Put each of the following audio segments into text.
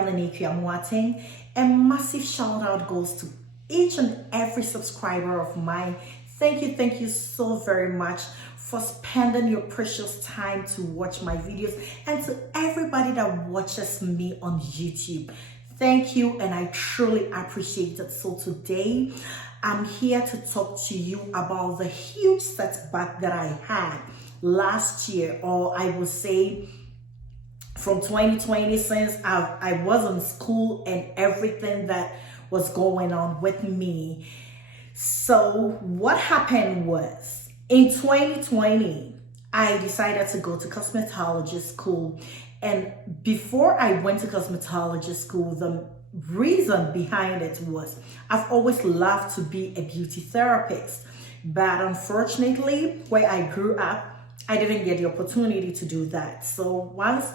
girl Naniki Amwating. A massive shout out goes to each and every subscriber of mine. Thank you so very much for spending your precious time to watch my videos, and to everybody that watches me on YouTube. Thank you, and I truly appreciate it. So today, I'm here to talk to you about the huge setback that I had last year, or I would say from 2020, since I was in school and everything that was going on with me. So what happened was, in 2020, I decided to go to cosmetology school. And before I went to cosmetology school, the reason behind it was I've always loved to be a beauty therapist. But unfortunately, where I grew up, I didn't get the opportunity to do that. So once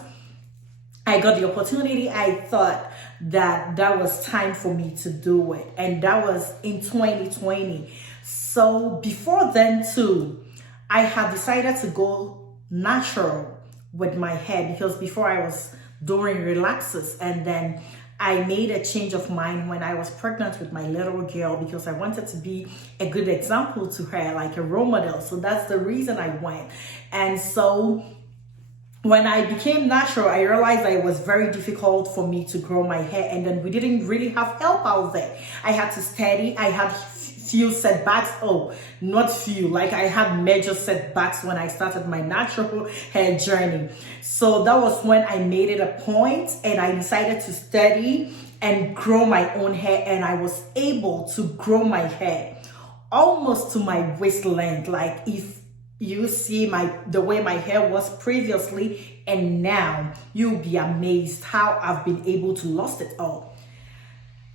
I got the opportunity, I thought that was time for me to do it. And that was in 2020. So before then too, I had decided to go natural with my hair, because before I was doing relaxes, and then I made a change of mind when I was pregnant with my little girl, because I wanted to be a good example to her, like a role model. So that's the reason I went. And so when I became natural, I realized that it was very difficult for me to grow my hair, and then we didn't really have help out there. I had to study. I had few setbacks. Oh, not few, like I had major setbacks when I started my natural hair journey. So that was when I made it a point, and I decided to study and grow my own hair, and I was able to grow my hair almost to my waist length. Like if you see the way my hair was previously and now, you'll be amazed how I've been able to lost it all.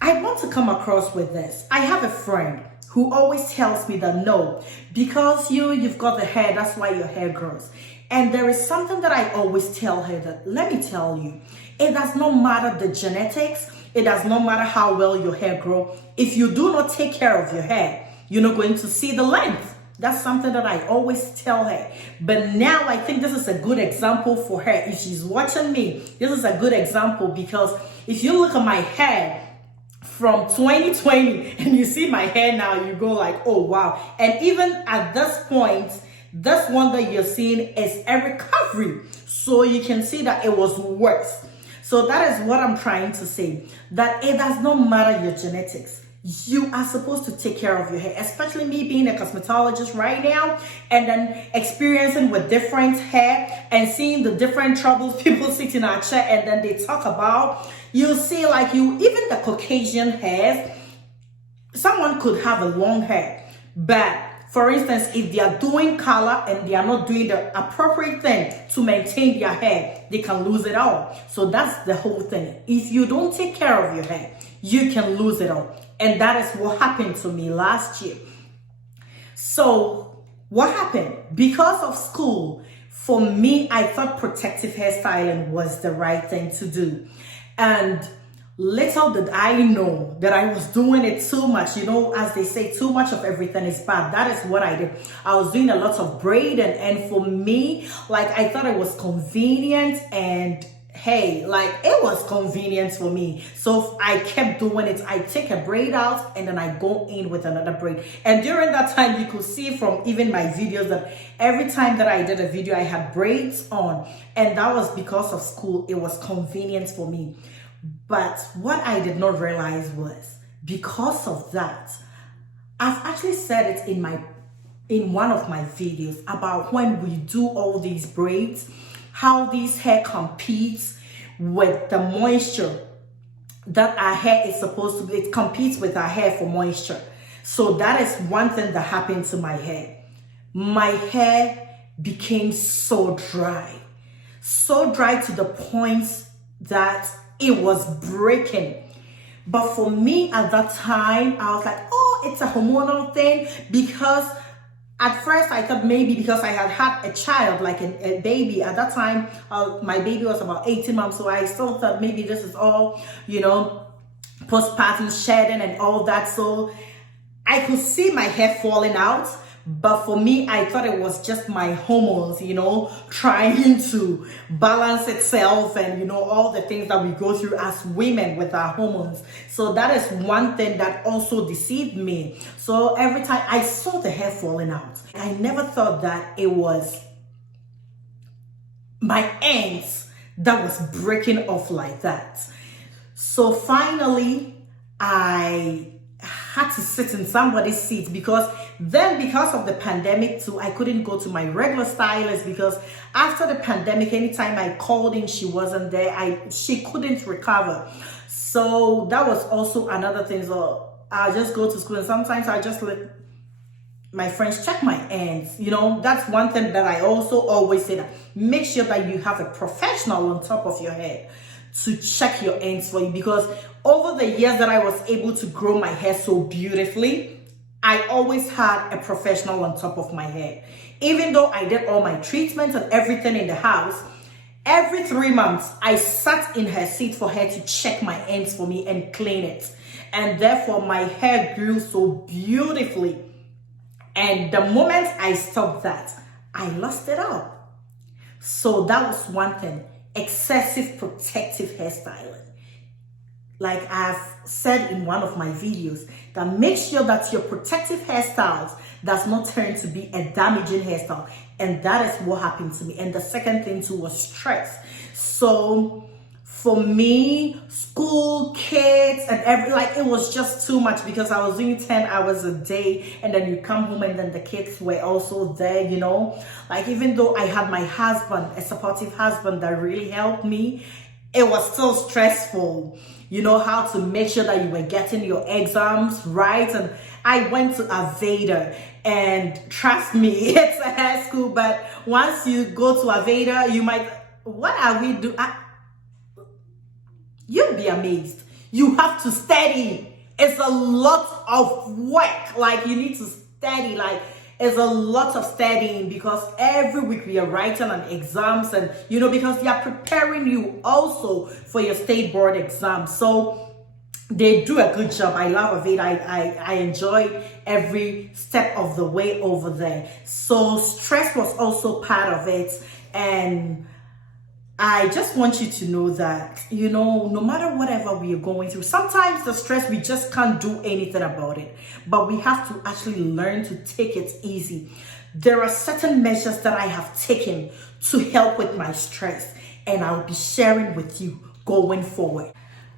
I want to come across with this. I have a friend who always tells me that no, because you've got the hair, that's why your hair grows. And there is something that I always tell her, that let me tell you, it does not matter the genetics, it does not matter how well your hair grows. If you do not take care of your hair, you're not going to see the length. That's something that I always tell her. But now I think this is a good example for her. If she's watching me, this is a good example, because if you look at my hair from 2020 and you see my hair now, you go like, oh wow. And even at this point, this one that you're seeing is a recovery. So you can see that it was worse. So that is what I'm trying to say, that it does not matter your genetics. You are supposed to take care of your hair, especially me being a cosmetologist right now, and then experiencing with different hair and seeing the different troubles people sit in our chair and then they talk about. You see, like even the Caucasian hairs, someone could have a long hair, but for instance, if they are doing color and they are not doing the appropriate thing to maintain their hair, they can lose it all. So that's the whole thing. If you don't take care of your hair, you can lose it all. And that is what happened to me last year. So what happened? Because of school, for me, I thought protective hairstyling was the right thing to do. And little did I know that I was doing it too much. You know, as they say, too much of everything is bad. That is what I did. I was doing a lot of braiding, and for me, like, I thought it was convenient, and hey, like, it was convenient for me. So I kept doing it. I take a braid out and then I go in with another braid. And during that time, you could see from even my videos that every time that I did a video, I had braids on. And that was because of school. It was convenient for me. But what I did not realize was, because of that, I've actually said it in one of my videos about when we do all these braids, how this hair competes with the moisture that our hair is supposed to be. It competes with our hair for moisture. So that is one thing that happened to my hair. My hair became so dry to the point that it was breaking. But for me at that time, I was like, oh, it's a hormonal thing, because at first, I thought maybe because I had a child, like a baby. At that time, my baby was about 18 months, so I still thought maybe this is all, postpartum shedding and all that. So I could see my hair falling out, But for me, I thought it was just my hormones, trying to balance itself, and all the things that we go through as women with our hormones. So that is one thing that also deceived me. So every time I saw the hair falling out, I never thought that it was my ends that was breaking off like that. So finally, I had to sit in somebody's seat, because of the pandemic too, I couldn't go to my regular stylist, because after the pandemic, anytime I called in, she wasn't there. She couldn't recover. So that was also another thing. So I just go to school, and sometimes I just let my friends check my ends. That's one thing that I also always say, that make sure that you have a professional on top of your head to check your ends for you, because over the years that I was able to grow my hair so beautifully, I always had a professional on top of my head. Even though I did all my treatments and everything in the house, every 3 months I sat in her seat for her to check my ends for me and clean it, and therefore my hair grew so beautifully. And the moment I stopped that, I lost it all. So that was one thing. Excessive protective hairstyling. Like I've said in one of my videos, that make sure that your protective hairstyles does not turn to be a damaging hairstyle. And that is what happened to me. And the second thing too was stress. So for me, school, kids, and it was just too much, because I was doing 10 hours a day, and then you come home and then the kids were also there, even though I had my husband, a supportive husband that really helped me, it was still stressful, how to make sure that you were getting your exams right. And I went to Aveda, and trust me, it's a hair school, but once you go to Aveda, you might, what are we doing? You'll be amazed. You have to study. It's a lot of work. You need to study. It's a lot of studying, because every week we are writing on exams, and because they are preparing you also for your state board exam. So they do a good job. I love it. I enjoy every step of the way over there. So stress was also part of it. And I just want you to know that, no matter whatever we are going through, sometimes the stress, we just can't do anything about it. But we have to actually learn to take it easy. There are certain measures that I have taken to help with my stress, and I'll be sharing with you going forward.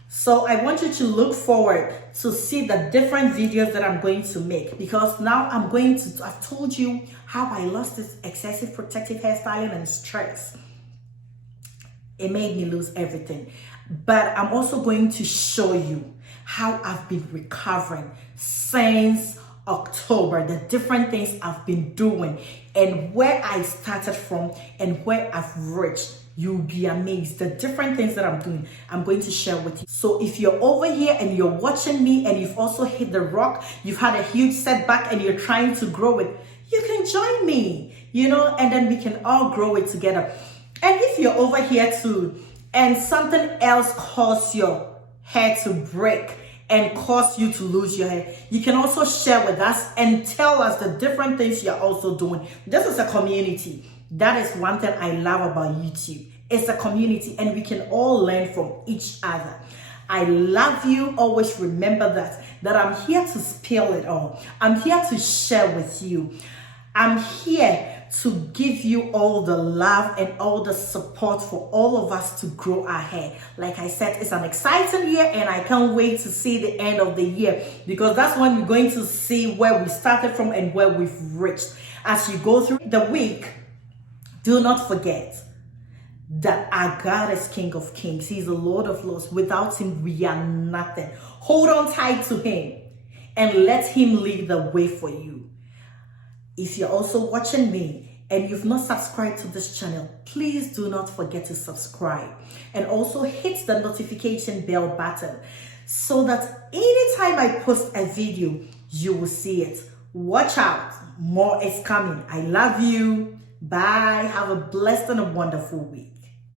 So I want you to look forward to see the different videos that I'm going to make, because now I've told you how I lost this excessive protective hairstyling and stress. It made me lose everything. But I'm also going to show you how I've been recovering since October, the different things I've been doing, and where I started from and where I've reached. You'll be amazed. The different things that I'm doing, I'm going to share with you. So if you're over here and you're watching me, and you've also hit the rock, you've had a huge setback, and you're trying to grow it, you can join me, and then we can all grow it together. And if you're over here too, and something else caused your hair to break and cause you to lose your hair, you can also share with us and tell us the different things you're also doing. This is a community. That is one thing I love about YouTube. It's a community, and we can all learn from each other. I love you. Always remember that I'm here to spill it all. I'm here to share with you. I'm here to give you all the love and all the support for all of us to grow our hair. Like I said, it's an exciting year, and I can't wait to see the end of the year, because that's when we're going to see where we started from and where we've reached. As you go through the week, do not forget that our God is King of Kings. He's the Lord of Lords. Without him, we are nothing. Hold on tight to him and let him lead the way for you. If you're also watching me and you've not subscribed to this channel, please do not forget to subscribe, and also hit the notification bell button so that anytime I post a video, you will see it. Watch out, more is coming. I love you. Bye. Have a blessed and a wonderful week.